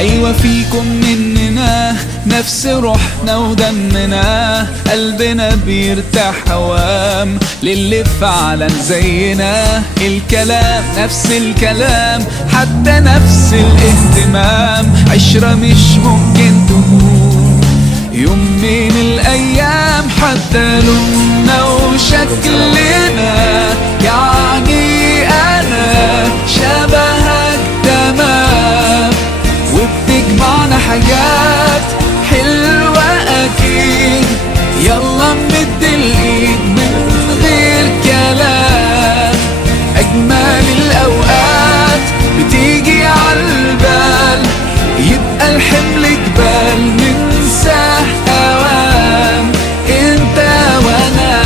أيوة فيكم مننا نفس روحنا ودمنا، قلبنا بيرتاح هوام للي فعلا زينا. الكلام نفس الكلام، حتى نفس الاهتمام، عشرة مش ممكن تكون يوم من الأيام. حتى لوننا وشكلنا، يعني أنا شبهك تمام، وبتجمعنا حاجات حلوة أكيد. يلا نمد الإيد من غير كلام، أجمل الأوقات بتيجي عالبال، يبقى الحمل جبال ننساه أوام، انت وانا.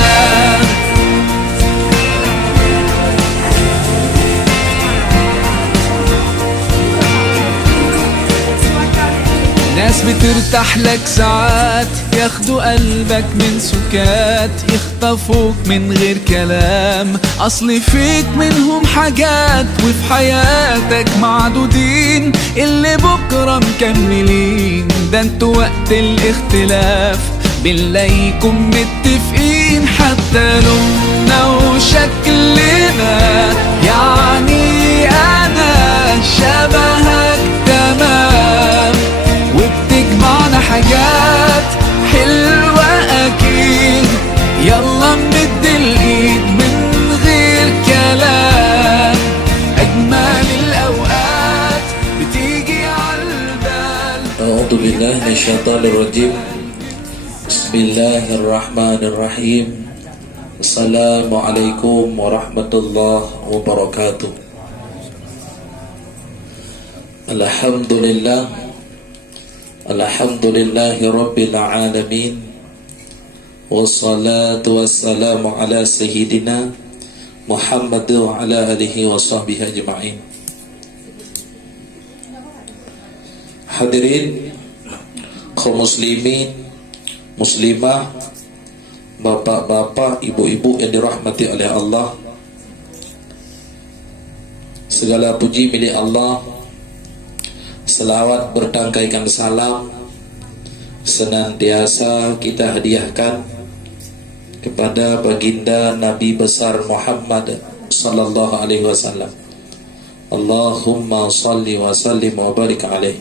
ناس بترتاح لك ساعات، ياخدوا قلبك من سكات، يخطفوك من غير كلام، اصل فيك منهم حاجات، وفي حياتك معدودين اللي بكرة مكملين. ده انتوا وقت الاختلاف بنلاقيكم متفقين، حتى لوننا وشكلنا، يعني انا شبهك تمام، وبتجمعنا حاجات حلوة أكيد. يلا نمد الإيد من غير كلام، أجمل الأوقات بتيجي عالبال. أعوذ بالله من الشيطان الرجيم. بسم الله الرحمن الرحيم. السلام عليكم ورحمة الله وبركاته. الحمد لله Alhamdulillahi Rabbil Alamin, wassalatu wassalamu ala Sayyidina Muhammad wa ala alihi wa sahbihi ajma'in. Hadirin kaum muslimin, muslimah, bapak-bapak, ibu-ibu yang dirahmati oleh Allah, segala puji milik Allah. Selawat bertangkaikan salam senantiasa kita hadiahkan kepada baginda Nabi besar Muhammad sallallahu alaihi wasallam. Allahumma salli wa sallim wa barik alaihi.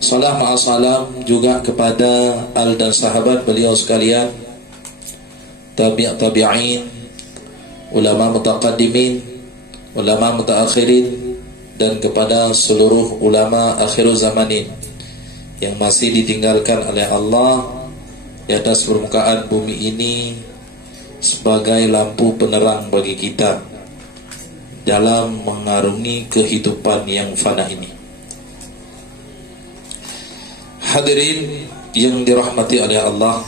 Salam ma'asalam juga kepada al dan sahabat beliau sekalian, tabi'in, ulama mutaqaddimin, ulama mutaakhirin, dan kepada seluruh ulama akhir zamanin yang masih ditinggalkan oleh Allah di atas permukaan bumi ini sebagai lampu penerang bagi kita dalam mengarungi kehidupan yang fana ini. Hadirin yang dirahmati oleh Allah,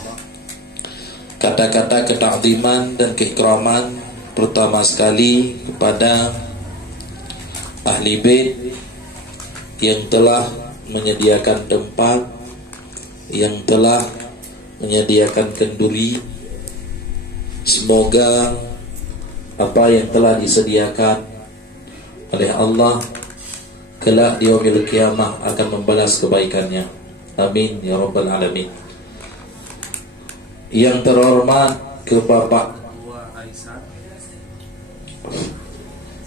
kata-kata ketakdiman dan keikraman pertama sekali kepada ahli bait yang telah menyediakan tempat, yang telah menyediakan kenduri. Semoga apa yang telah disediakan oleh Allah kelak di yaumil qiyamah akan membalas kebaikannya. Amin ya rabbal alamin. Yang terhormat ke Bapak,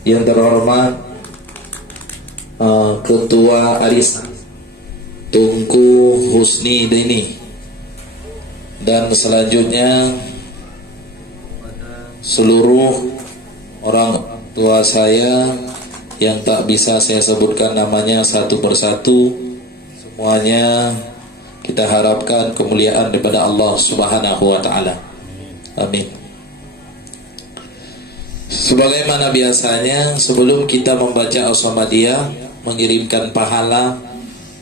yang terhormat Ketua Arisan Tunku Husni Dini, dan selanjutnya seluruh orang tua saya yang tak bisa saya sebutkan namanya satu persatu. Semuanya kita harapkan kemuliaan daripada Allah Subhanahu wa taala. Amin. Sebagaimana biasanya, sebelum kita membaca As-Samadiyah, mengirimkan pahala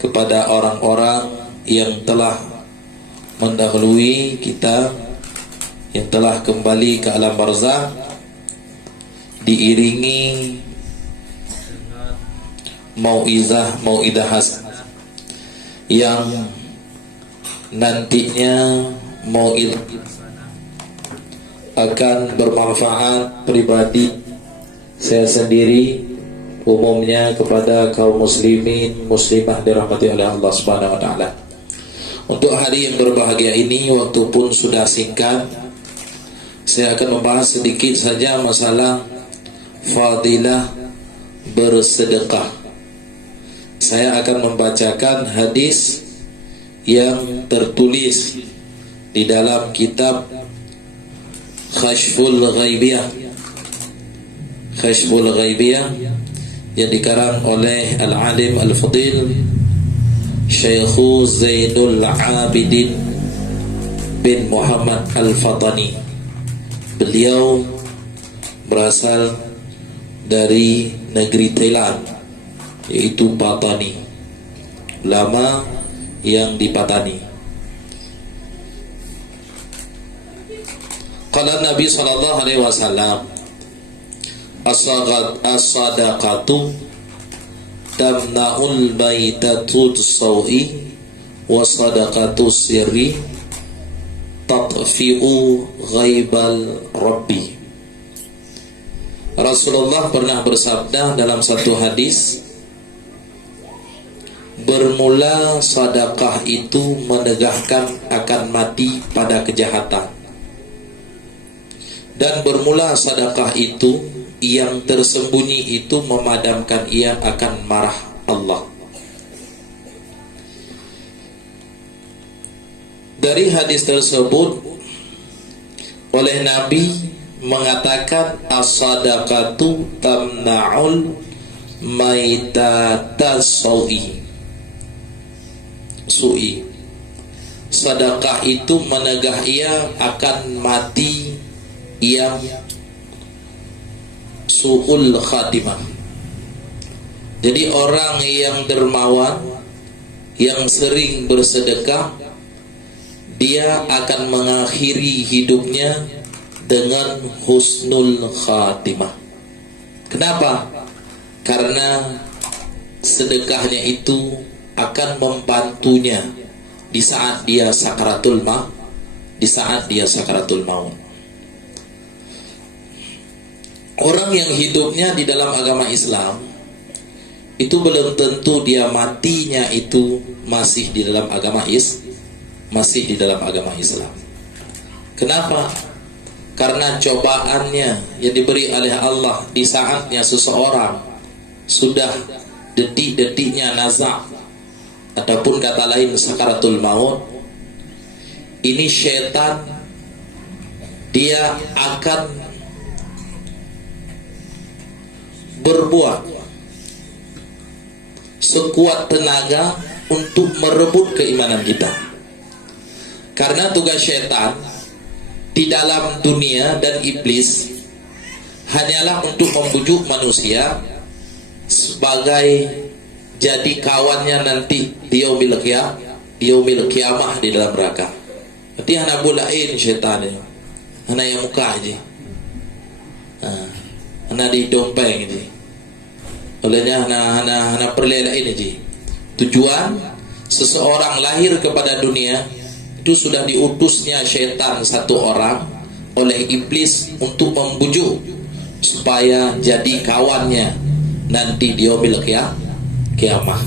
kepada orang-orang yang telah mendahului kita, yang telah kembali ke alam barzakh, diiringi mau'izah hasanah yang nantinya mau'izah akan bermanfaat pribadi saya sendiri umumnya kepada kaum muslimin muslimah dirahmati oleh Allah Subhanahu wa taala. Untuk hari yang berbahagia ini, waktu pun sudah singkat, saya akan membahas sedikit saja masalah fadilah bersedekah. Saya akan membacakan hadis yang tertulis di dalam kitab Kashful Ghaibiyah yang dikarang oleh Al-Alim Al-Fadil Syekhu Zainul Abidin bin Muhammad Al-Fatani. Beliau berasal dari negeri Thailand, yaitu Patani, ulama yang di Patani. Qala Nabi sallallahu alaihi wasallam, as-sadaqatu tamna'ul baitatu sawi wa sadaqatu sirri tatfi'u ghaibal rabbi. Rasulullah pernah bersabda dalam satu hadis, bermula sedekah itu menegahkan akan mati pada kejahatan, dan bermula sedekah itu yang tersembunyi itu memadamkan ia akan marah Allah. Dari hadis tersebut oleh Nabi mengatakan, as-sadaqatu tamna'ul maitatas su'i. Sedekah itu menegah ia akan mati yang su'ul khatimah. Jadi orang yang dermawan, yang sering bersedekah, dia akan mengakhiri hidupnya dengan husnul khatimah. Kenapa? Karena sedekahnya itu akan membantunya di saat dia sakaratul maut, Orang yang hidupnya di dalam agama Islam itu belum tentu dia matinya itu masih di dalam agama Islam. Kenapa? Karena cobaannya yang diberi oleh Allah di saatnya seseorang sudah detik-detiknya nazak, ataupun kata lain sakaratul maut, ini syaitan dia akan berbuat sekuat tenaga untuk merebut keimanan kita. Karena tugas syaitan di dalam dunia dan iblis hanyalah untuk membujuk manusia sebagai jadi kawannya nanti di yaumil qiyamah di dalam neraka. Berarti hana bulain syaitan ini, hana yang muka aja, hana di dompeng aja. Olehnya hana perlelain aja. Tujuan seseorang lahir kepada dunia itu sudah diutusnya syaitan satu orang oleh iblis untuk membujuk supaya jadi kawannya nanti di yaumil qiyamah.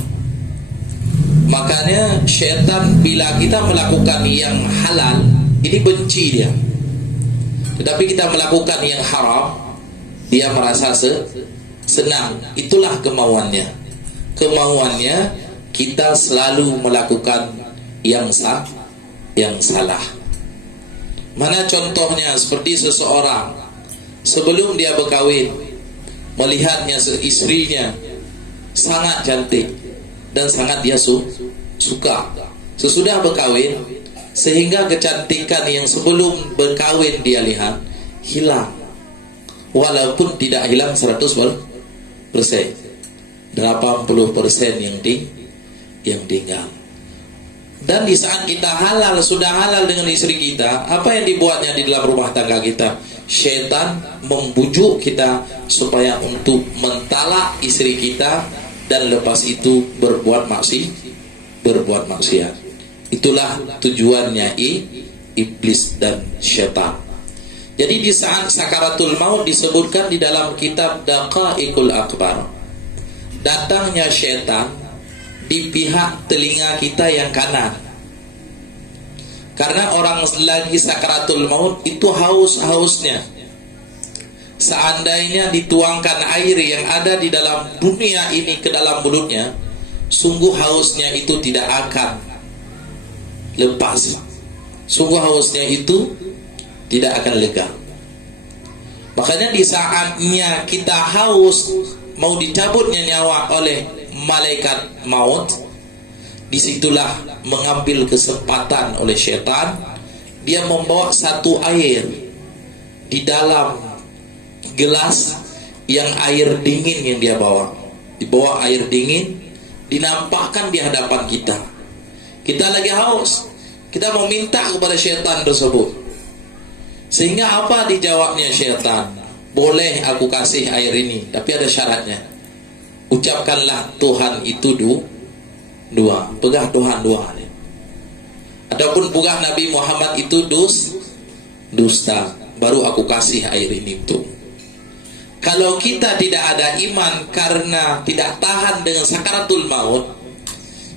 Makanya syaitan bila kita melakukan yang halal ini benci dia, tetapi kita melakukan yang haram dia merasa senang. Itulah kemauannya kita selalu melakukan yang salah. Mana contohnya? Seperti seseorang sebelum dia berkahwin melihatnya istrinya sangat cantik dan sangat dia suka. Sesudah berkahwin, sehingga kecantikan yang sebelum berkahwin dia lihat hilang, walaupun tidak hilang 100%, 80% yang tinggal. Dan di saat kita sudah halal dengan istri kita, apa yang dibuatnya di dalam rumah tangga kita? Syaitan membujuk kita supaya untuk mentalak istri kita dan lepas itu berbuat maksiat. Itulah tujuannya iblis dan syaitan. Jadi di saat sakaratul maut disebutkan di dalam kitab Daqaiqul Akbar, datangnya syaitan di pihak telinga kita yang kanan. Karena orang lagi sakaratul maut itu haus-hausnya. Seandainya dituangkan air yang ada di dalam dunia ini ke dalam mulutnya, sungguh hausnya itu tidak akan lepas. Sungguh hausnya itu tidak akan lega. Makanya di saatnya kita haus, mau dicabutnya nyawa oleh malaikat maut, disitulah mengambil kesempatan oleh syaitan. Dia membawa satu air di dalam gelas, yang air dingin yang dia bawa. Dibawa air dingin, dinampakkan di hadapan kita. Kita lagi haus, kita mau minta kepada syaitan tersebut. Sehingga apa dijawabnya syaitan? Boleh aku kasih air ini, tapi ada syaratnya. Ucapkanlah Tuhan itu dua. Pegang Tuhan dua. Adapun pegang Nabi Muhammad itu dusta. Baru aku kasih air ini untuk. Kalau kita tidak ada iman karena tidak tahan dengan sakaratul maut,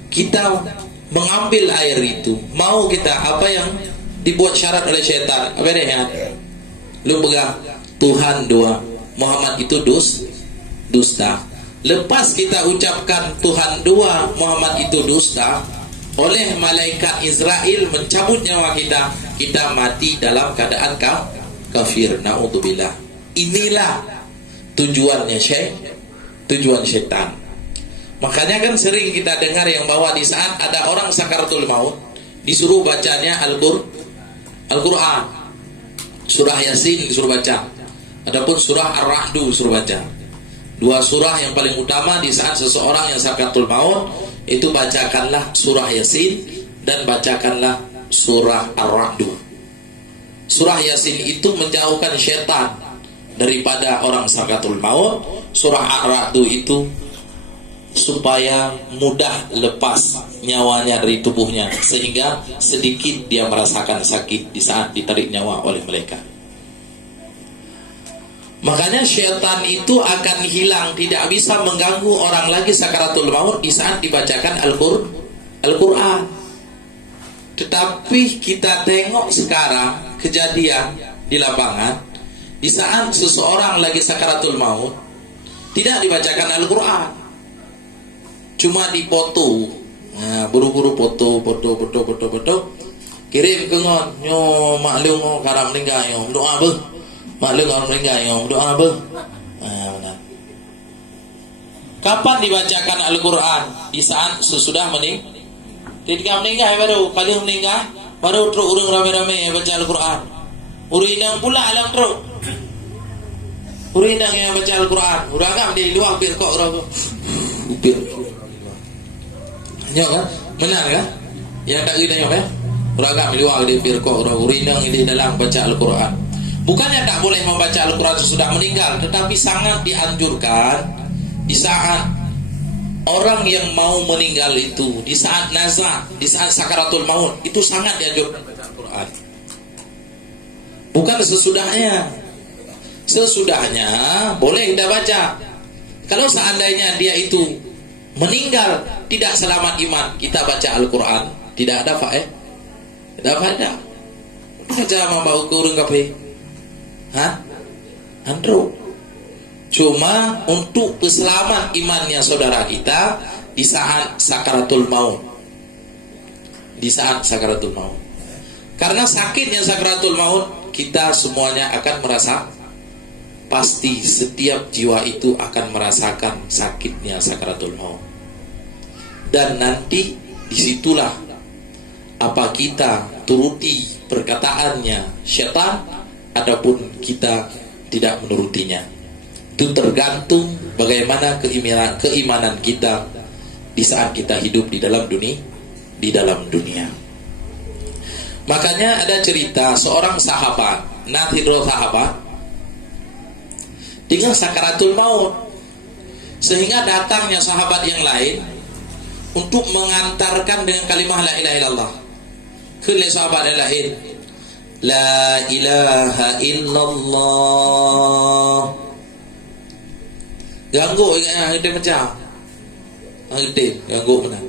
kita mengambil air itu, mau kita apa yang dibuat syarat oleh syaitan, apa dia? Lu pegang Tuhan dua, Muhammad itu dusta. Lepas kita ucapkan Tuhan dua, Muhammad itu dusta, oleh malaikat Israel mencabut nyawa kita, kita mati dalam keadaan kafir. Na'udzubillah. Inilah tujuan syaitan. Makanya kan sering kita dengar yang bahwa di saat ada orang sakaratul maut disuruh bacanya Al-Quran, surah Yasin disuruh baca, adapun surah Ar-Ra'du disuruh baca. Dua surah yang paling utama di saat seseorang yang sakaratul maut itu bacakanlah surah Yasin dan bacakanlah surah Ar-Ra'du. Surah Yasin itu menjauhkan syaitan daripada orang sakaratul maut. Surah Ar-Ra'du itu supaya mudah lepas nyawanya dari tubuhnya, sehingga sedikit dia merasakan sakit di saat ditarik nyawa oleh mereka. Makanya syaitan itu akan hilang, tidak bisa mengganggu orang lagi sakaratul maut di saat dibacakan Al-Quran. Tetapi kita tengok sekarang kejadian di lapangan, di saat seseorang lagi sakaratul maut tidak dibacakan Al-Quran, cuma dipoto. Nah, buru-buru foto, kirim ke ngon, nyo maklum ngon karam meninggal, nyo doa be, maklum orang meninggal, nyo doa be. Nah, kapan dibacakan Al-Quran? Di saat sesudah meninggal. Ketika meninggal baru, kali meninggal baru terus urung rame-rame baca Al-Quran. Urinang pula alam terus. Urinang yang baca Al-Quran, urang agak di luar bir kok urang. Bir. Ya kan? Benar kan? Yang tak kita nyok ya? Beragam di luar di firqah, urinang di dalam baca Al-Quran. Bukannya tak boleh membaca Al-Quran sesudah meninggal, tetapi sangat dianjurkan di saat orang yang mau meninggal itu, di saat nazar, di saat sakaratul maut, itu sangat dianjurkan baca Al-Quran. Bukan sesudahnya. Sesudahnya boleh kita baca. Kalau seandainya dia itu meninggal tidak selamat iman, kita baca Al-Quran, tidak ada faedah. Tidak ada faedah. Baca membau kurung kape. Andro. Cuma untuk keselamat imannya saudara kita di saat sakaratul maut. Di saat sakaratul maut. Karena sakitnya sakaratul maut, kita semuanya akan merasa, pasti setiap jiwa itu akan merasakan sakitnya sakaratul maut. Dan nanti disitulah apa kita turuti perkataannya syaitan ataupun kita tidak menurutinya. Itu tergantung bagaimana keimanan kita di saat kita hidup di dalam dunia. Makanya ada cerita seorang sahabat, Nathidul sahabat, dengan sakaratul maut, sehingga datangnya sahabat yang lain untuk mengantarkan dengan kalimah la ilaha illallah. Kele sahabat yang lain, la ilaha illallah. Ganggu dia macam Hangte ganggu mana.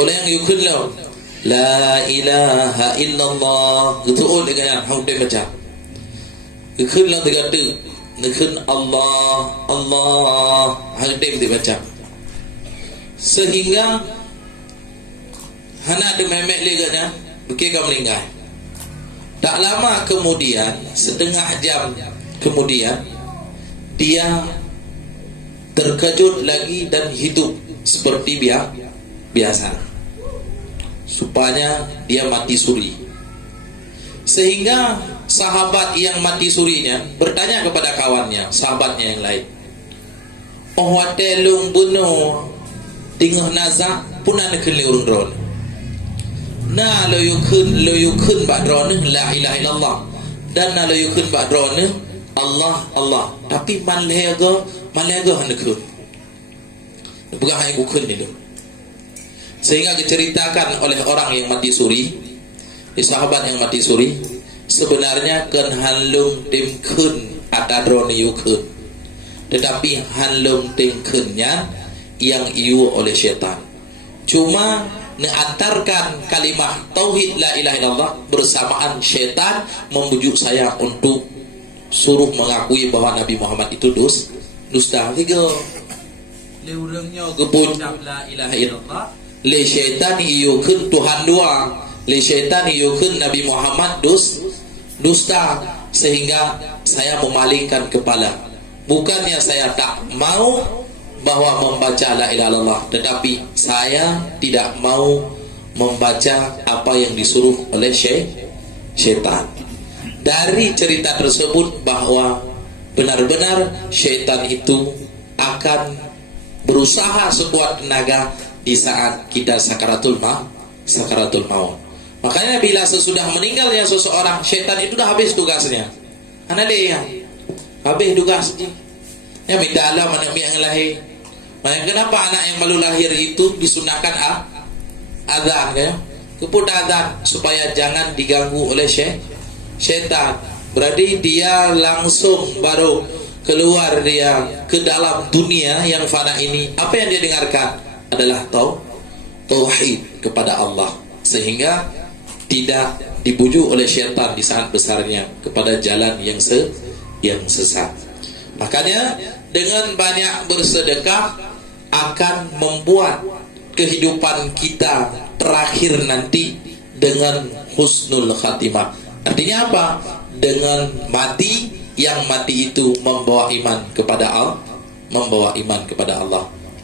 Oleh yang yukun lah La ilaha illallah Ketu'un dengan hangte macam Yukun lah tegatu Yukun Allah Allah Hangte macam sehingga Hana ada memek leganya Bukit meninggal. Tak lama kemudian, setengah jam kemudian, dia terkejut lagi dan hidup seperti biasa. Supaya dia mati suri. Sehingga sahabat yang mati surinya bertanya kepada kawannya, sahabatnya yang lain. Oh watelung bunuh tinggal nazak punan kelih urun-urun. Na lo yukun ba'drone la ilaha illallah dan na lo yukun ba'drone Allah Allah tapi manlega hanekun bukan hanya ukun itu. Sehingga diceritakan oleh orang yang mati suri, sahabat yang mati suri, sebenarnya kan halung timkun atadrone yukun, tetapi halung timkunnya yang iu oleh syaitan. Cuma mengantarkan kalimah tauhid la ilaha illallah bersamaan syaitan membujuk saya untuk suruh mengakui bahwa Nabi Muhammad itu dusta. Tiga le urangnya gepuncak la ilaha illallah, le syaitan iyukun Tuhan dua, le syaitan iyukun Nabi Muhammad dusta, sehingga saya memalingkan kepala. Bukannya saya tak mau bahwa membaca la ilaha illallah, tetapi saya tidak mau membaca apa yang disuruh oleh syaitan. Dari cerita tersebut bahwa benar-benar syaitan itu akan berusaha sekuat tenaga di saat kita sakaratul maut. Makanya bila sesudah meninggalnya seseorang, syaitan itu dah habis tugasnya. Ana dia habis tugasnya. Ya minta Allah mana yang lahir. Makanya kenapa anak yang baru lahir itu disunahkan azan ya? Keput azan supaya jangan diganggu oleh syaitan. Berarti dia langsung baru keluar dia ke dalam dunia yang fana ini. Apa yang dia dengarkan adalah tauhid kepada Allah, sehingga tidak dibujuk oleh syaitan di saat besarnya kepada jalan yang sesat. Makanya dengan banyak bersedekah akan membuat kehidupan kita terakhir nanti dengan husnul khatimah. Artinya apa? Dengan mati, yang mati itu membawa iman kepada Allah.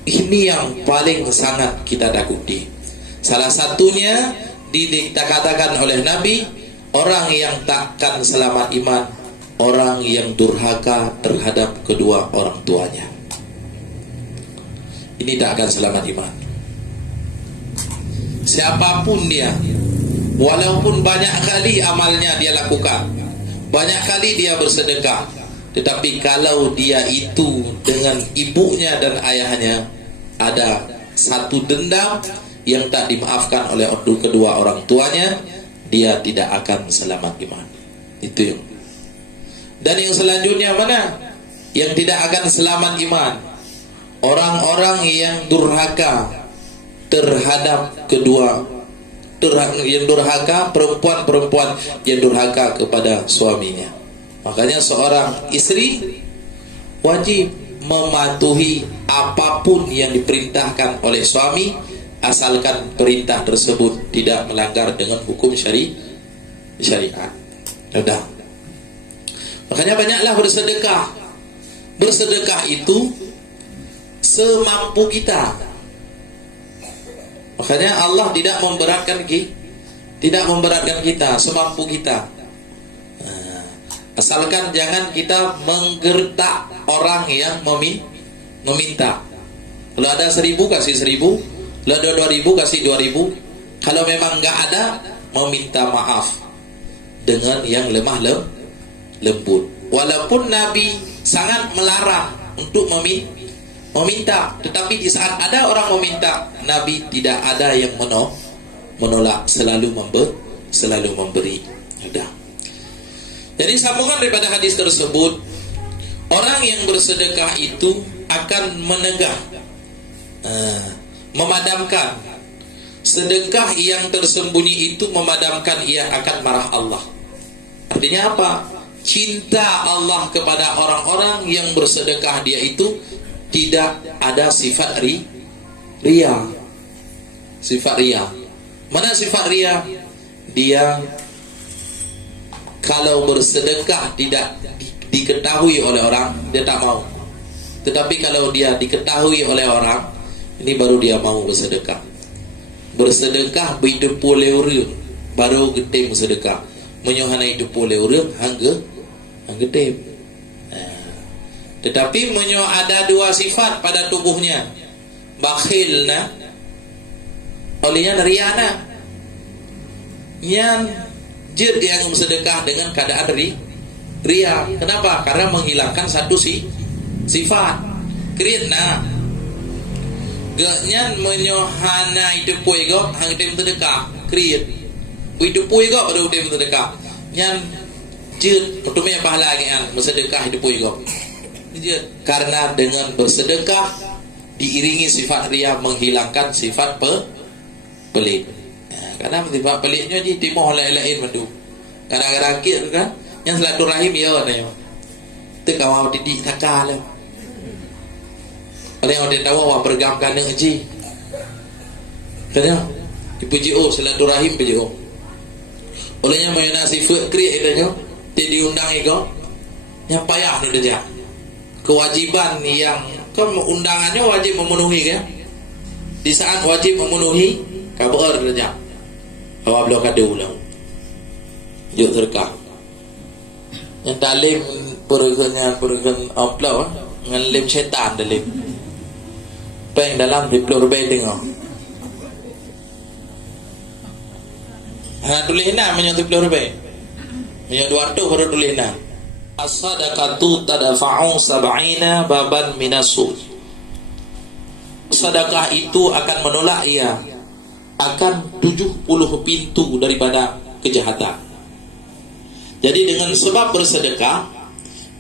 Ini yang paling sangat kita takuti. Salah satunya dikatakan oleh Nabi, orang yang takkan selamat iman, orang yang durhaka terhadap kedua orang tuanya. Ini tak akan selamat iman. Siapapun dia, walaupun banyak kali amalnya dia lakukan, banyak kali dia bersedekah, tetapi kalau dia itu dengan ibunya dan ayahnya ada satu dendam yang tak dimaafkan oleh kedua orang tuanya, dia tidak akan selamat iman. Itu yang. Dan yang selanjutnya mana? Yang tidak akan selamat iman, orang-orang yang durhaka terhadap yang durhaka, perempuan-perempuan yang durhaka kepada suaminya. Makanya seorang istri wajib mematuhi apapun yang diperintahkan oleh suami, asalkan perintah tersebut tidak melanggar dengan hukum syariat. Sudah. Makanya banyaklah bersedekah. Bersedekah itu semampu kita. Makanya Allah tidak memberatkan kita, semampu kita. Asalkan jangan kita menggertak orang yang meminta. Kalau ada 1.000 kasih 1.000, kalau ada 2.000 kasih 2.000. Kalau memang enggak ada, meminta maaf dengan yang lemah lembut. Walaupun Nabi sangat melarang untuk meminta, tetapi di saat ada orang meminta, Nabi tidak ada yang menolak, selalu memberi. Sudah. Jadi sambungan daripada hadis tersebut, orang yang bersedekah itu akan menegah memadamkan. Sedekah yang tersembunyi itu memadamkan ia akan marah Allah. Artinya apa? Cinta Allah kepada orang-orang yang bersedekah dia itu tidak ada sifat ria. Sifat ria. Mana sifat ria? Dia kalau bersedekah tidak diketahui oleh orang, dia tak mau. Tetapi kalau dia diketahui oleh orang, ini baru dia mau bersedekah. Bersedekah berdepu leurung, baru getem bersedekah. Menyohanai depu leurung hangga getem. Tetapi ada dua sifat pada tubuhnya. Bakhilna, olehnya riana. Yang jid yang bersedekah dengan keadaan ria. Kenapa? Karena menghilangkan satu sifat. Kirina ganyan menyohanai depu ego hang dem sedekah. Kirit. Depu ego baru dem sedekah. Yang jid pertama pahala gian bersedekah depu ego. Karena dengan bersedekah diiringi sifat ria menghilangkan sifat pelit. Karena sifat pelitnya je timur lain-lain madu. Kadang-kadang kira kan yang silaturahim ya nanya. Tu kawan didik takal lah. Ada yang dia tahu awak bergamkan dengan ji. Kena dipuji silaturahim puji olehnya mayana sifat kriat itanya diundang ego yang payah tu dia. Kewajiban yang undangannya wajib memenuhi kan. Di saat wajib memenuhi kabar saja. Awak belum kada ulang. Juk sedekah. Yang talim pergen aplau dengan lem syaitan dalam. Peng dalam di pelur bay tengok. Tulis na menyentuh pelur bay. Menyentuh waktu baru tulis na. As-sadaqatu tadfa'u sab'ina baban minasul. Sedekah itu akan menolak ia akan 70 pintu daripada kejahatan. Jadi dengan sebab bersedekah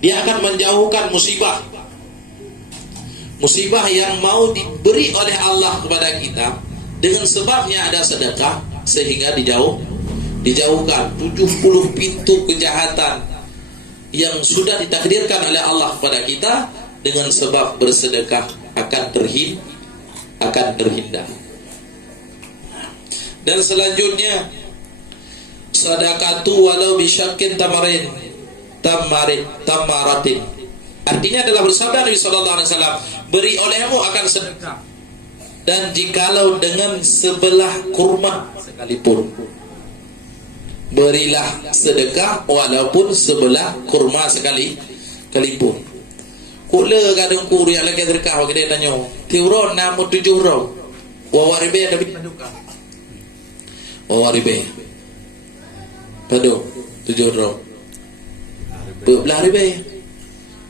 dia akan menjauhkan musibah. Musibah yang mau diberi oleh Allah kepada kita, dengan sebabnya ada sedekah sehingga dijauhkan 70 pintu kejahatan yang sudah ditakdirkan oleh Allah kepada kita, dengan sebab bersedekah akan terhindar. Dan selanjutnya sadaqatu walau bisyakkin tamaratin. Artinya adalah bersabda Nabi sallallahu alaihi wasallam, beri olehmu akan sedekah dan jikalau dengan sebelah kurma sekalipun. Berilah sedekah walaupun sebelah kurma sekalipun. Kula kadang kuriak lagi sedekah bagi dia tanya, "Tiuron namu 7 ro." Wawaribe ada paduka. Wawaribe. Padu 7 ro. Belah ribe.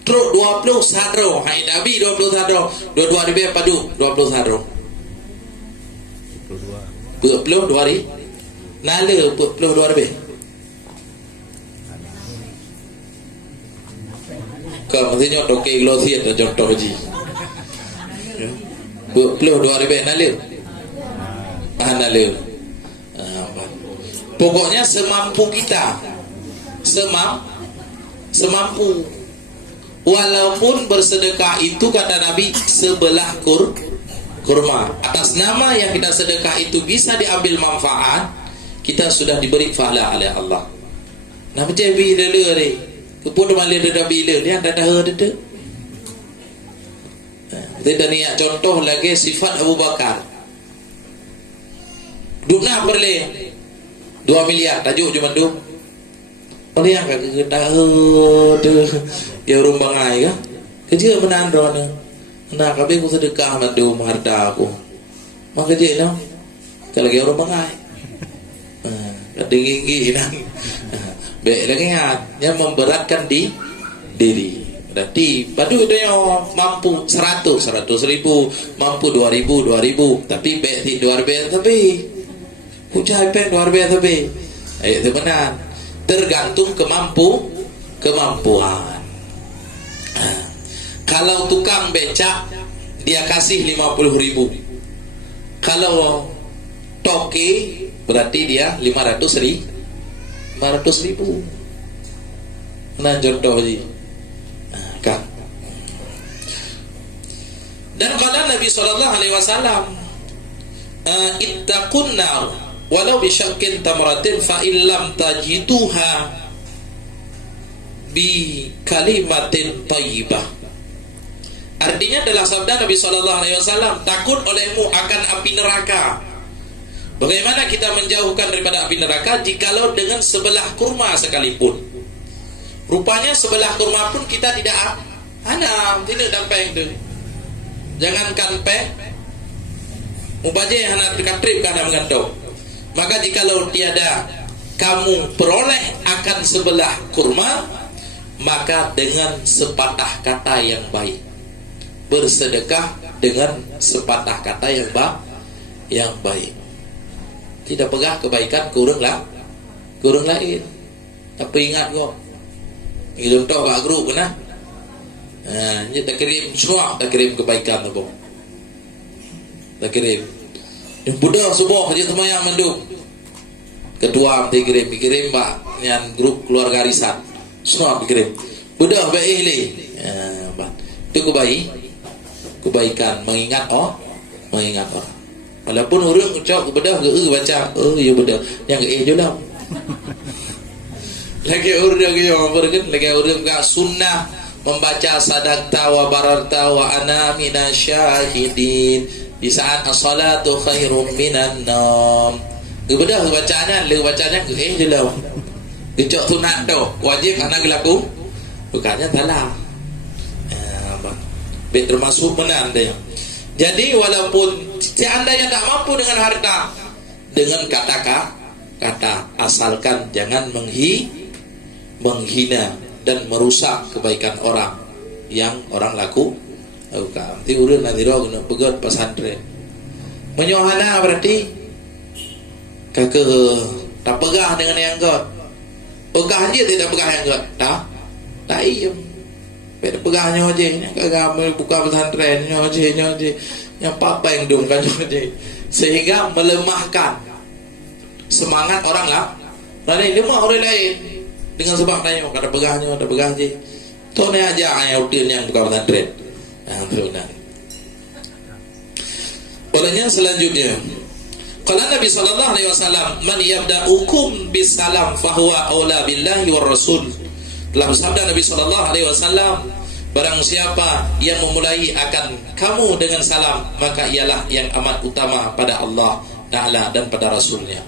Truk 20 sadro. Hai Nabi 20 sadro. 22 ribe padu 20 sadro. 22 ribe. Nala 22 ribe. Kalau mesti nyotok ke kilo siat nyotok ji. 22 ribe nala. Nala. Pokoknya semampu kita. Semampu. Walaupun bersedekah itu kata Nabi sebelah kurma. Atas nama yang kita sedekah itu bisa diambil manfaat, kita sudah diberi pahala oleh Allah. Nah macam bila ni. Kepun malih dah bila dia dah dah. Kita niat contoh lagi sifat Abu Bakar. Dukna perle 2 miliar tajuk cuma tu. Oleh yang kata dia rumbangai kan? Kerja menahan rona. Nak habis aku sedekah mandu harta aku. Mak kerja no. Kalau dia rumbangai. Kata gigi nang. Baik lagi yang memberatkan diri. Berarti padu dia mampu 100 ribu, mampu 2.000, tapi baik 2.000 tapi. Hujah pen 2.000 tapi. Itu benar. Tergantung kemampuan. Kalau tukang becak dia kasih 50.000, Kalau toke berarti dia 500 ribu. Nah contoh ji, kan. Dan kata Nabi SAW, ittaqun nar walau bisyaqqin tamratin fa illam tajiduha bi kalimatin thayyibah. Artinya adalah sabda Nabi SAW, takut olehmu akan api neraka. Bagaimana kita menjauhkan daripada api neraka jikalau dengan sebelah kurma sekalipun? Rupanya sebelah kurma pun kita tidak ada, tidak dampeng tu. Jangankan mubaje hana terkatrip kana mengandung. Maka jikalau tiada kamu peroleh akan sebelah kurma, maka dengan sepatah kata yang baik, bersedekah dengan sepatah kata yang baik. Tidak pegah kebaikan kurang lain. Tapi ingat kok, hidup tu Pak Guru kena. Ini tak kirim semua, tak kirim kebaikan tu, tak kirim. Yang Buddha semua kerja semua yang mendung. Ketua dikirim Pak, yang grup keluarga arisan semua dikirim. Buddha baik ni, itu kebaikan, mengingat orang. Walaupun orang ucap bedah baca, ya bedah, yang je lah. Lagi orang gak sunnah membaca sadaqta wa bararta wa ana minasyahidin di saat as-salatu khairum minan nam. Bedah bacanya je lah. Gecok sunat tu wajib anak laku, bukannya salah. Termasuk benar dia. Jadi walaupun anda yang tak mampu dengan harta, dengan kata, asalkan jangan menghina dan merusak kebaikan orang yang orang lakukan. Nanti urun nanti roh guna pegot pesantren. Menyohana berarti kakak tak pegah dengan yang god. Pegah je tidak pegah yang god. Tak iya. Pada pegahnya aja, kagak buka pesantren aja, yang papa yang dong kan aja, sehingga melemahkan semangat orang lah. Lain lemah orang lain dengan sebab tanya kata pegahnya, tuh ni aja yang rutin yang buka pesantren. Benar. Olehnya selanjutnya, kalau Nabi SAW, man yabda'ukum bisalam fahuwa aula billahi war rasul. Dalam sabda Nabi SAW, barang siapa yang memulai akan kamu dengan salam, maka ialah yang amat utama pada Allah Ta'ala dan pada Rasulnya.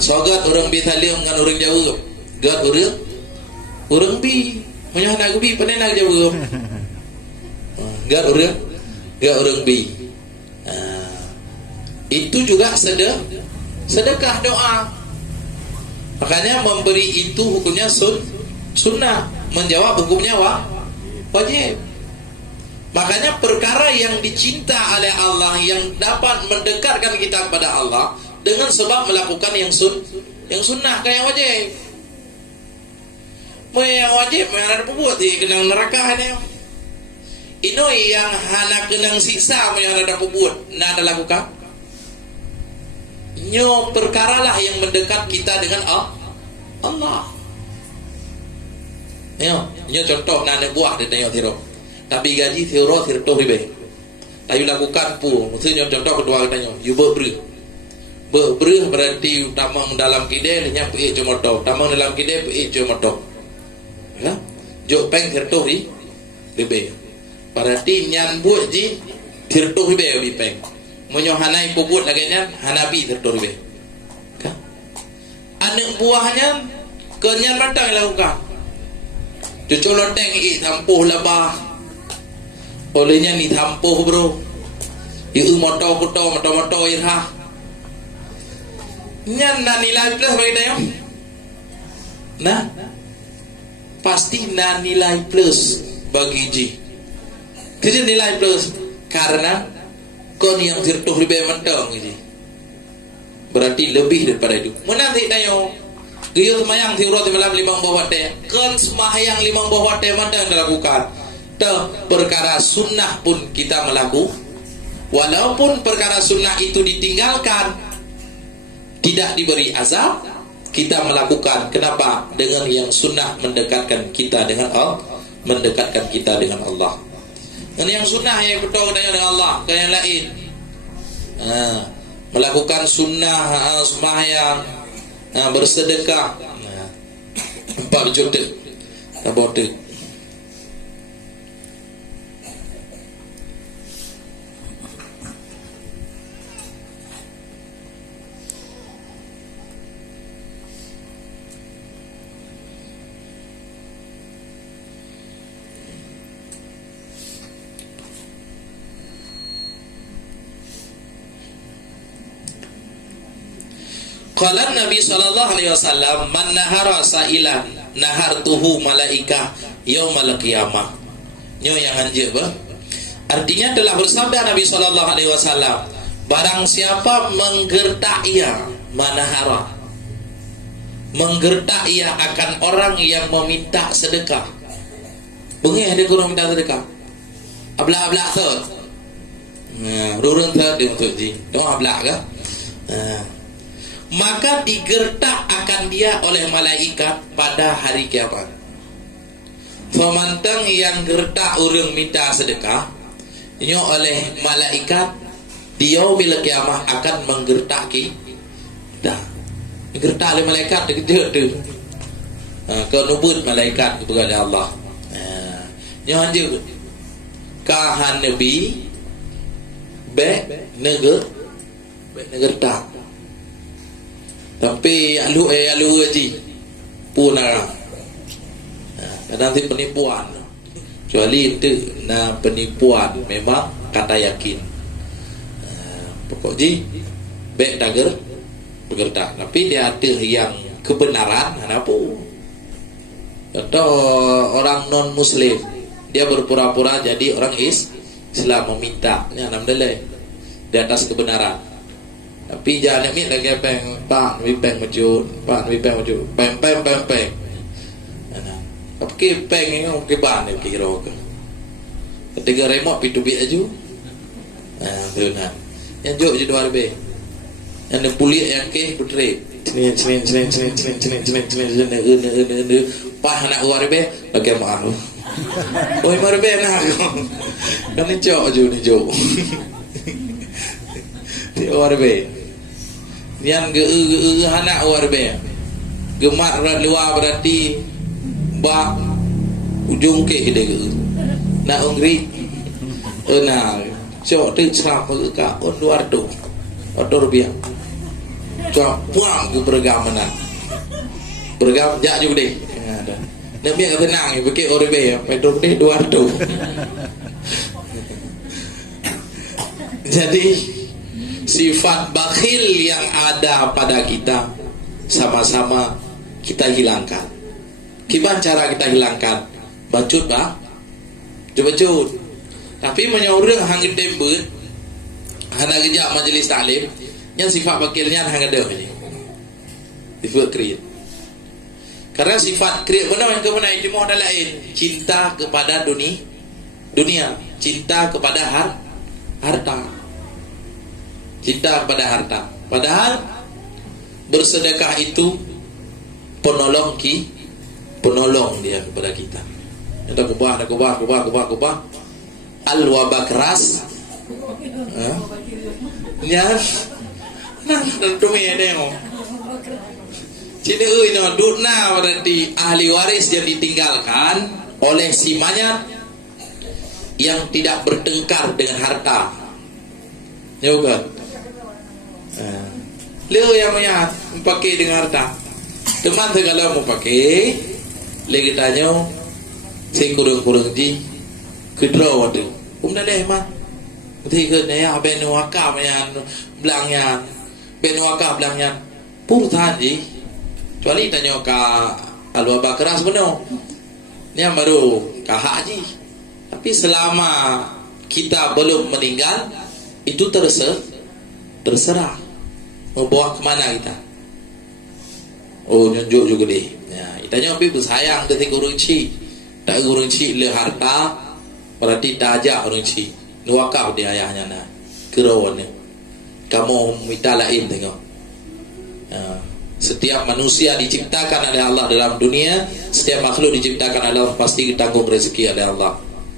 Sogat orang Bitalim dengan orang jauh, gat orang bi, menyahana bi panen nak jauh, gat orang bi. Itu juga sedekah doa. Makanya memberi itu hukumnya sunnah, menjawab hukumnya wajib. Makanya perkara yang dicinta oleh Allah, yang dapat mendekatkan kita kepada Allah dengan sebab melakukan yang sunnah kayak wajib. Yang wajib yang ada buat di kenang neraka ni. Ino yang hana kenang siksa yang ada buat, nak ada lakukan. Nyo perkara lah yang mendekat kita dengan Allah. Nyo contoh nak buah di tengok tiro. Tapi gaji tiro ribe. Tapi lakukan pu. Maksudnya contoh kedua katanya, you berbrih berarti tamang dalam kide nya pi comoto, tamang dalam kide pi comoto. Ya, jo peng tiro ribe. Berarti nyan buat ji tiro ribe bi peng. Menyohanai puput lagi nya hanabi tiro ribe. Kan? Anak buahnya kenyan batang lakukan. Cucu loteng tampuh labah. Olehnya ni tampuh bro. Iu moto irha. Nyan na nilai plus bagi tayo. Nah, pasti na nilai plus bagi ji. Kerja nilai plus karena kon yang tirtuh ribe mentong ji. Berarti lebih daripada itu. Menanti tayo. Dia semayang tiurut malam 5 buah wate. Kan semayang 5 buah wate mana yang dilakukan? Perkara sunnah pun kita Walaupun perkara sunnah itu ditinggalkan, tidak diberi azab, kita melakukan. Kenapa? Dengan yang sunnah mendekatkan kita dengan Allah, mendekatkan kita dengan Allah. Dan yang sunnah yang betul dengan Allah, ke yang lain. Melakukan sunnah, sembahyang, bersedekah, 4 juta, bodoh. Qala Nabi sallallahu alaihi wasallam, man nahara sa'ilan nahartuhu malaikah yaumal qiyamah. Nyo yang anjir bah. Artinya telah bersabda Nabi sallallahu alaihi wasallam, barang siapa menggertak ia, manahara, menggertak ia akan orang yang meminta sedekah. Bengih ada kurang minta sedekah. Ablah-ablah tu. Rurun tu dia untuk ji. Tengok ablah ke? Maka digertak akan dia oleh malaikat pada hari kiamat. Famantang yang gertak orang minta sedekah, ini oleh malaikat di yaumil kiamah akan menggertak kita. Digertak oleh malaikat dia tu. Ke nubut malaikat kepada Allah. Yang anjir kahan nabi be negertak. Tapi alu haji pun orang. Kadang tu penipuan. Kecuali itu penipuan memang kata yakin. Pokok ji baik dager bergertak. Tapi dia ada yang kebenaran apa? Atau orang non muslim dia berpura-pura jadi orang Islam meminta. Ini alhamdulillah di atas kebenaran. Tapi jangan ambil lagi pak peng maju, peng. Apa peng ini ke ban ni kira ke? Ketika remote pitu bi aju. Benar. Yang jauh je 2 Yang pulik yang ke putre. Cinin. Pah anak luar be bagi maaf. Oi marbe nak. Kan ni jauh je ni jauh. Ti warbe yang anak warbe gemak luar berarti ba ujung ke dia nak ungri cok tu cap ka on luar tu odor biang cok puang ke beragam mana beragam jak je deh nak biar tenang pakai warbe pedro deh luar tu. Jadi sifat bakhil yang ada pada kita sama-sama kita hilangkan. Gimana cara kita hilangkan? Bacut bah, bacut. Tapi menyorong hang tembut, hendak kerja majlis taklim, yang sifat bakhilnya hang ada ni. Sifat kriit. Karena sifat kriit benar yang kemana itu mau ada lain. Cinta kepada dunia, cinta kepada harta. Cinta kepada harta. Padahal bersedekah itu penolong dia kepada kita. Ada kubah. Al-wabah keras. Ya. Nah, tentu ya demo. Cina ini dudna berarti ahli waris yang ditinggalkan oleh si mayat yang tidak bertengkar dengan harta. Ya bukan? Leo yang punya pakai dengan harta. Teman kalau mau pakai, lagi tanya, saya kurang di kedua waktu. Umdah deh mah. Nanti ke naya benuaka yang belangnya, purtan ji. Kecuali tanya ke alwabah keras benar. Ni baru kahak ji. Tapi selama kita belum meninggal, itu terserah. Mau bawa kemana kita? Oh, nyunjuk juga deh. Ya, itanya tapi bersayang ketika urung ci. Tak urung ci le harta, berarti tak ajak urung ci. Nuakau dia ayahnya nah. Kerawan ni. Kamu minta lain tengok. Setiap manusia diciptakan oleh Allah dalam dunia, setiap makhluk diciptakan oleh Allah pasti ditanggung rezeki oleh Allah.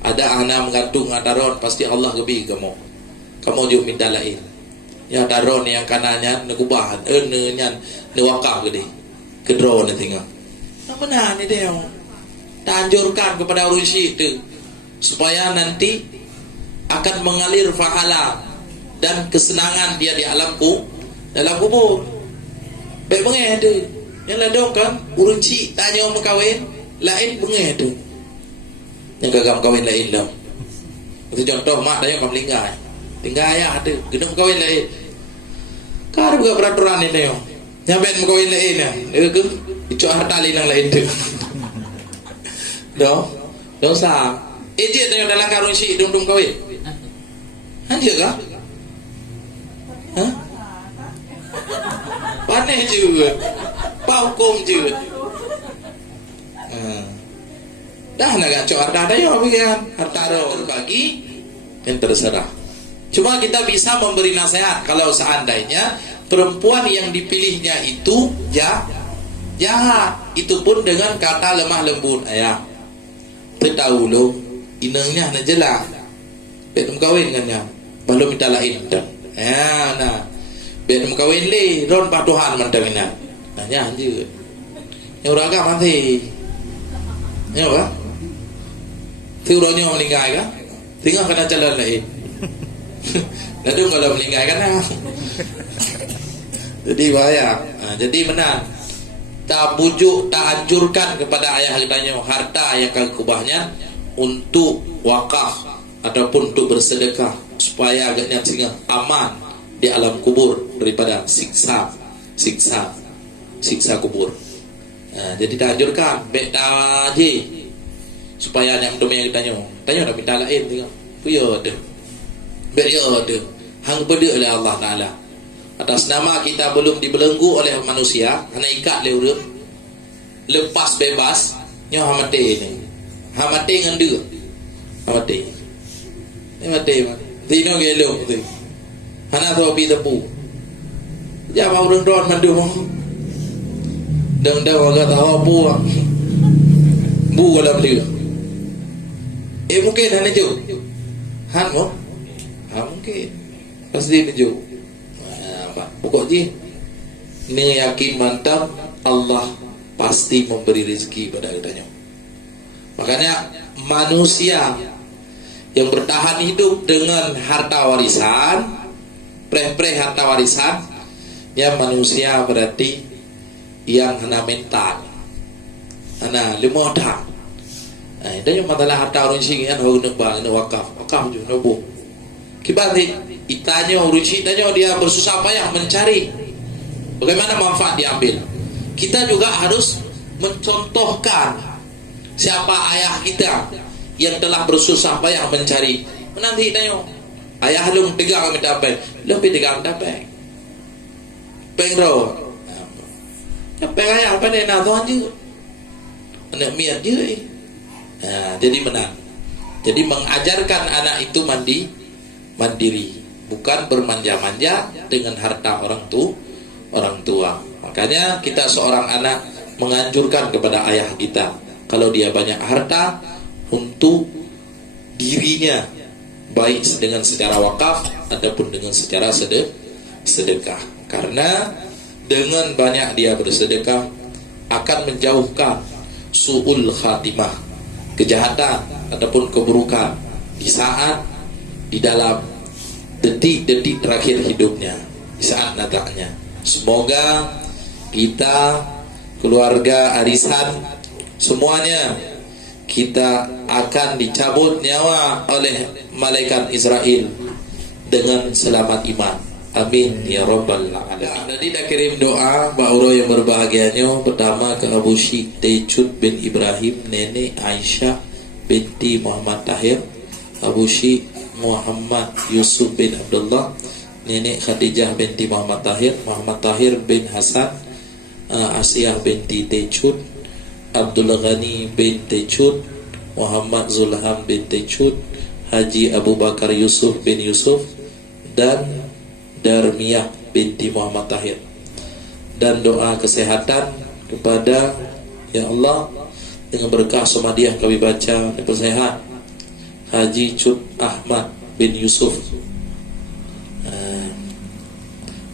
Ada anak menggantung daron, pasti Allah lebih kamu. Kamu juga minta lain. Ya daron yang kanannya nekubahan, nyan newakaf gede. Kedro ni tengok. Apa benar ni dia? Tanjurkan kepada urusi itu supaya nanti akan mengalir pahala dan kesenangan dia di alamku dalam kubur. Baik bengeh tu. Yang ladong kan urusi tanya orang kahwin lain bengeh tu. Yang gagal kahwin lain dah. Itu contoh mak dia yang melinggai. Tinggal ayah tu, kena kahwin lain. Kar buka peraturan ni dia. Yang ben kahwin lain ya. Dia ke itu harta lain tu. Dosa. Ejek dengan dalam karun syik dum kahwin. Hanya kah? Hah? Panih juga. Paukum juga. Dah nak gacok harta dah yo pikiran. Harta ro bagi yang terserah. Cuma kita bisa memberi nasihat kalau seandainya perempuan yang dipilihnya itu jahat, itu pun dengan kata lemah lembut. Ayah, tahu lo, inangnya nak jelas. Belum kahwin kan ya, belum minta lain dah. Ya, nah, belum kahwin le, ron patuhan macam ini. Nanya aja, yang orang agak mati, ya apa? Tiurnya meninggal kan? Tinggal kena jalan lain. Lalu kalau meninggal kan? Jadi bahaya. Jadi benar. Tak bujuk, tak anjurkan kepada ayah kitanya harta yang akan kubahnya untuk wakaf ataupun untuk bersedekah supaya agaknya sehingga aman di alam kubur daripada siksa kubur. Jadi tak anjurkan baik taji supaya anak mendomen yang tanya nak minta lain tengok. Puyo tu. Baik yo tu. Hang beda oleh Allah Taala. Atas nama kita belum dibelenggu oleh manusia, hanya ikat le urip. Lepas bebas, nyo hamate ni. Hamate dengan dia. Hamate. Ni mate. Tino gelo tu. Hana tho bi tepu. Ja mau ron mandu mo. Dang waga tahu bu. Bu dalam dia. Mungkin hanya jo. Han mo? Mungkin. Pasti jo. Pokok je ni yakin mantap Allah pasti memberi rezeki pada kitanya. Makanya manusia yang bertahan hidup dengan harta warisan, preh-preh harta warisan, ya manusia berarti yang hana mental, hana lemah dah. Itu yang masalah harta orang sing kan hau nak bang wakaf je nopo. Kibati itanya urusi tanya dia bersusah payah mencari bagaimana manfaat diambil. Kita juga harus mencontohkan siapa ayah kita yang telah bersusah payah mencari. Nanti tanya ayah lu tegang minta apa? Lebih tegang dapat. Pengro. Ya ayah apa ni nak tuan je. Anak miat je. Jadi menang. Jadi mengajarkan anak itu mandiri, bukan bermanja-manja dengan harta orang tua. Makanya kita seorang anak menganjurkan kepada ayah kita kalau dia banyak harta untuk dirinya, baik dengan secara wakaf ataupun dengan secara sedekah. Karena dengan banyak dia bersedekah akan menjauhkan su'ul khatimah, kejahatan ataupun keburukan di dalam detik-detik terakhir hidupnya, di saat nataknya. Semoga kita, keluarga arisan, semuanya kita akan dicabut nyawa oleh malaikat Israel dengan selamat iman. Amin ya rabbal alamin. Tadi dah kirim doa Ba'uro yang berbahagianya. Pertama ke Abu Syik Tejud bin Ibrahim, Nenek Aisyah binti Muhammad Tahir, Abu Syik Muhammad Yusuf bin Abdullah, Nenek Khadijah binti Muhammad Tahir bin Hasan, Asiyah binti Tejud, Abdul Ghani bin Tejud, Muhammad Zulham bin Tejud, Haji Abu Bakar Yusuf bin Yusuf, dan Darmiyah binti Muhammad Tahir. Dan doa kesehatan kepada ya Allah dengan berkah Somadiah kami baca dipersehat Haji Cud Ahmad bin Yusuf.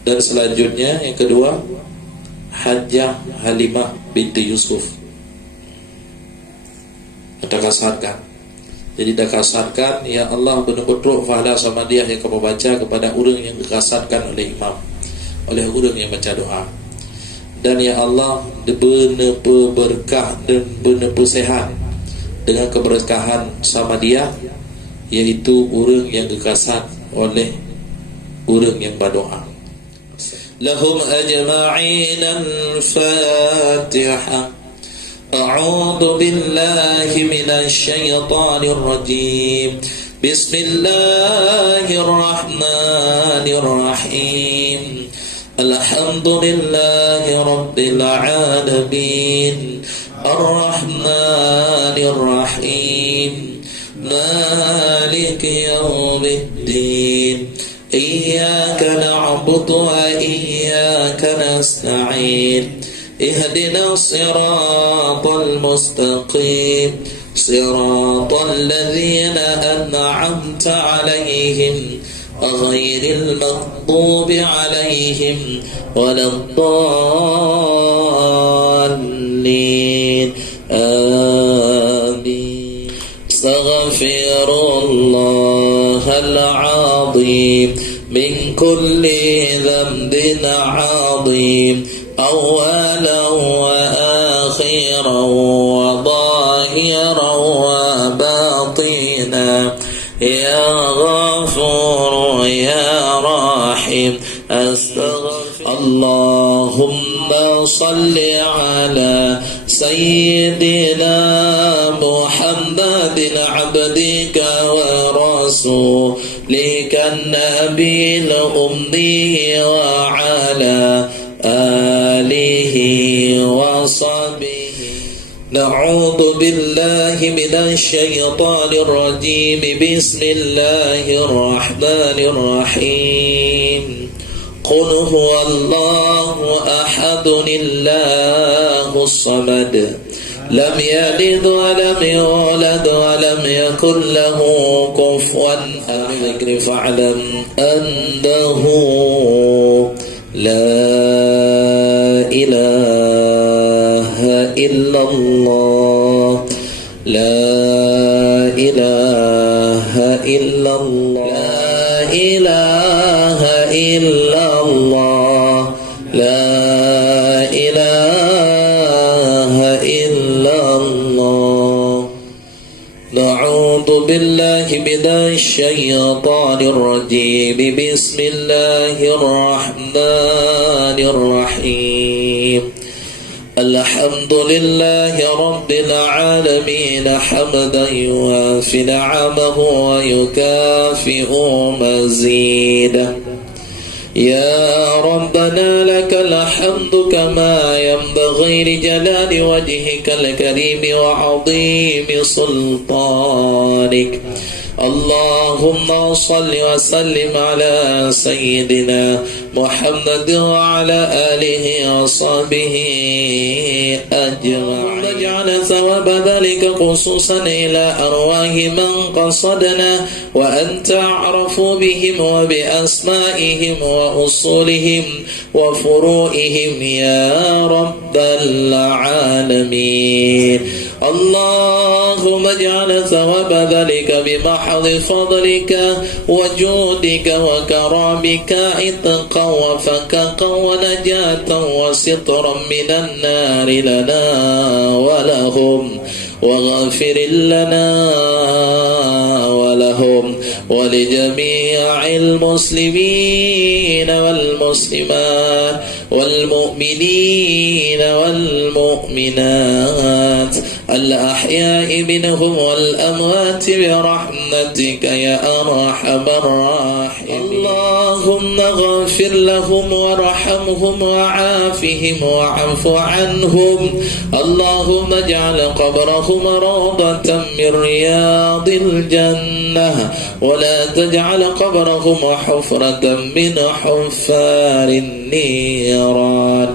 Dan selanjutnya yang kedua Hajjah Halimah binti Yusuf. Kita kasarkan. Jadi dah kasarkan ya Allah benar-benar fahala sama dia yang kamu baca kepada orang yang dikasarkan oleh imam, oleh orang yang baca doa. Dan ya Allah benar berkah dan benar sehat dengan keberkahan sama dia, yaitu orang yang dikasar oleh orang yang berdoa. Lahum ajma'in al-Fatihah. A'udzu billahi minasy syaithanir rajim. Bismillahirrahmanirrahim. Alhamdulillahi rabbil alamin. Ar-Rahmanir Rahim. Maliki yaumiddin. Iyyaka na'budu wa iyyaka nasta'in. Ihdinas siratal mustaqim. Siratal ladzina an'amta 'alaihim ghairil maghdubi 'alaihim waladdallin. Amin. Astaghfirullahal 'azim min kulli dhanbin 'azim. أولا وآخرا وظاهرا وباطنا يا غفور يا رحيم أستغفر. اللهم صل على سيدنا محمد عبدك ورسولك النبي الأمي وعلى آله وصحبه. نعوذ بالله من الشيطان الرجيم. بسم الله الرحمن الرحيم. قل هو الله أحد الله الصمد لم يلد ولم يولد ولم يكن له كفوا أحد. فاعلم أنه لا إله إلا الله. لا إله إلا الله. لا إله إلا الله. لا إله إلا الله. نعوذ بالله من الشيطان الرجيم. بسم الله الرحمن الرحيم. الحمد لله رب العالمين حمدا يوافي نعمه ويكافئ مزيده. يا ربنا لك الحمد كما ينبغي لجلال وجهك الكريم وعظيم سلطانك. اللهم صل وسلم على سيدنا محمد وعلى آله وصحبه أجمعين. واجعل ثواب ذلك خصوصا إلى أرواح من قصدنا وأنت أعرف بهم وبأسمائهم وأصولهم وفروعهم يا رب العالمين. اللهم اجعل ثواب ذلك بمحض فضلك وجودك وكرامك عتقا وفكاكا ونجاة وسترا من النار لنا ولهم. واغفر لنا ولهم ولجميع المسلمين والمسلمات والمؤمنين والمؤمنات الأحياء منهم والأموات برحمتك يا أرحم الراحمين. اللهم اغفر لهم وارحمهم وعافهم واعف عنهم. اللهم اجعل قبرهم روضة من رياض الجنة ولا تجعل قبرهم حفرة من حفار النيران.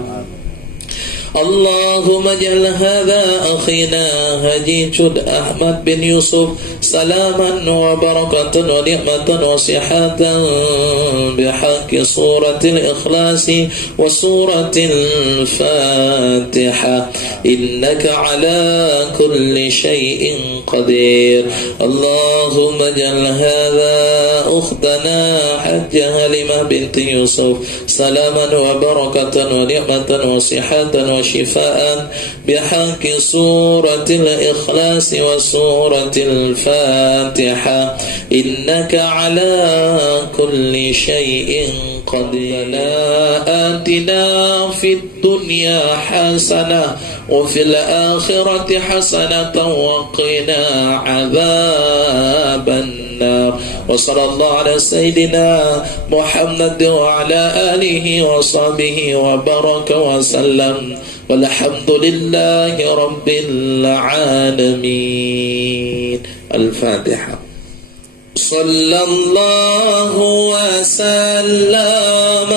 اللهم اجعل هذا أخينا هجي جد أحمد بن يوسف سلاما وبركة ونعمة وصحة بحق سورة الإخلاص وسورة الفاتحة إنك على كل شيء قدير. اللهم اجعل هذا أختنا حج هلمة بنت يوسف سلاما وبركة ونعمة وصحة وشفاء بحق سورة الإخلاص وسورة الفاتحة إنك على كل شيء قدير. آتنا في الدنيا حسنة وفي الآخرة حسنة وقنا عذاب النار. وصلى الله على سيدنا محمد وعلى آله وصحبه وبارك وسلم والحمد لله رب العالمين. الفاتحة. صلى الله وسلم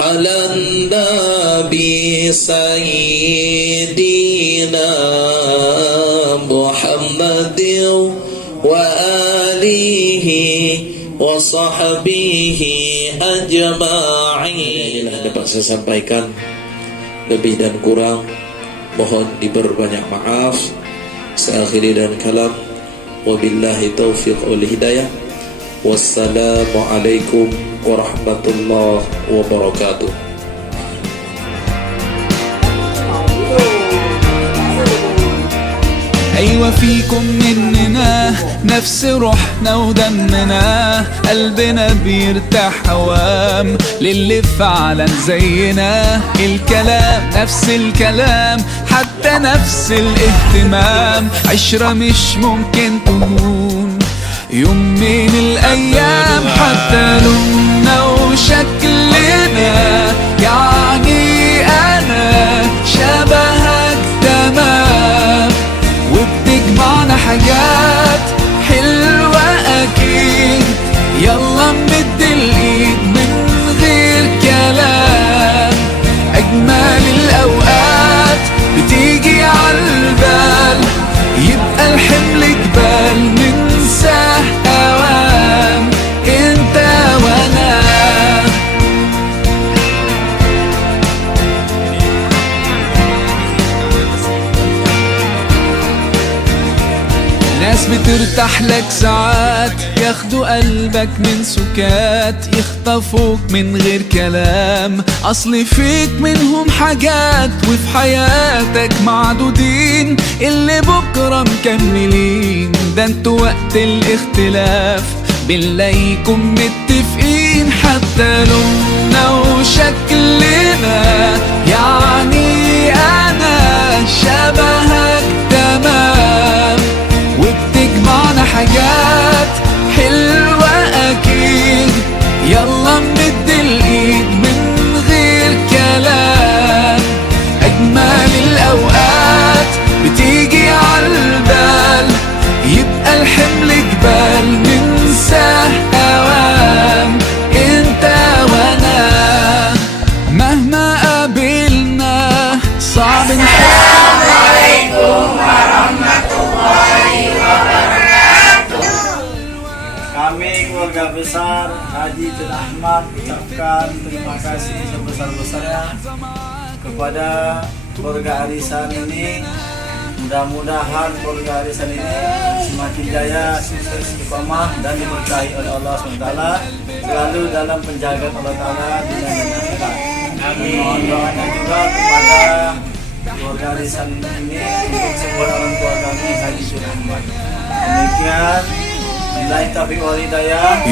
على النبي سيدنا محمد وآله وصحبه أجمعين. Inilah dapat saya sampaikan, lebih dan kurang mohon diperbanyak maaf. Saya akhiri dan kalam, wabillahi taufiq wal hidayah. Wassalamualaikum warahmatullahi wabarakatuh. أيوة فيكم مننا نفس روحنا ودمنا، قلبنا بيرتاح هوام للي فعلا زينا. الكلام نفس الكلام حتى نفس الاهتمام، عشرة مش ممكن تهون يوم من الأيام. حتى لوننا وشكلنا يعني أنا شبهك تمام، وبتجمعنا حاجات حلوة أكيد. يلا نمد الإيد من غير كلام، أجمل الأوقات بتيجي عالبال، يبقى الحمل جبال ننساه أوام انت وانا. ناس بترتاح لك ساعات، ياخدوا قلبك من سكات، يخطفوك من غير كلام. أصل فيك منهم حاجات وفي حياتك معدودين، اللي بكرة مكملين. ده انتوا وقت الاختلاف بنلاقيكم متفقين. حتى لوننا وشكلنا يعني أنا شبهك تمام، وبتجمعنا حاجات حلوة أكيد. يلا نمد الإيد من غير كلام، أجمل الأوقات بتيجي عالبال، يبقى الحمل جبال ننساه أوام انت وانا. مهما قابلنا صعب السلام عليكم ورحمة الله wabarakatuh. Kami keluarga besar Haji Tun Ahmad ucapkan terima kasih sebesar-besarnya kepada keluarga arisan ini. Mudah-mudahan keluarga arisan ini semakin jaya, sukses, istiqomah dan diberkahi oleh Allah SWT, selalu dalam penjagaan Allah Ta'ala di dunia dan akhirat. Mohon doanya juga kepada keluarga arisan ini untuk semua orang tua kami Haji Tun Ahmad. Demikian, billahi taufiq wal hidayah.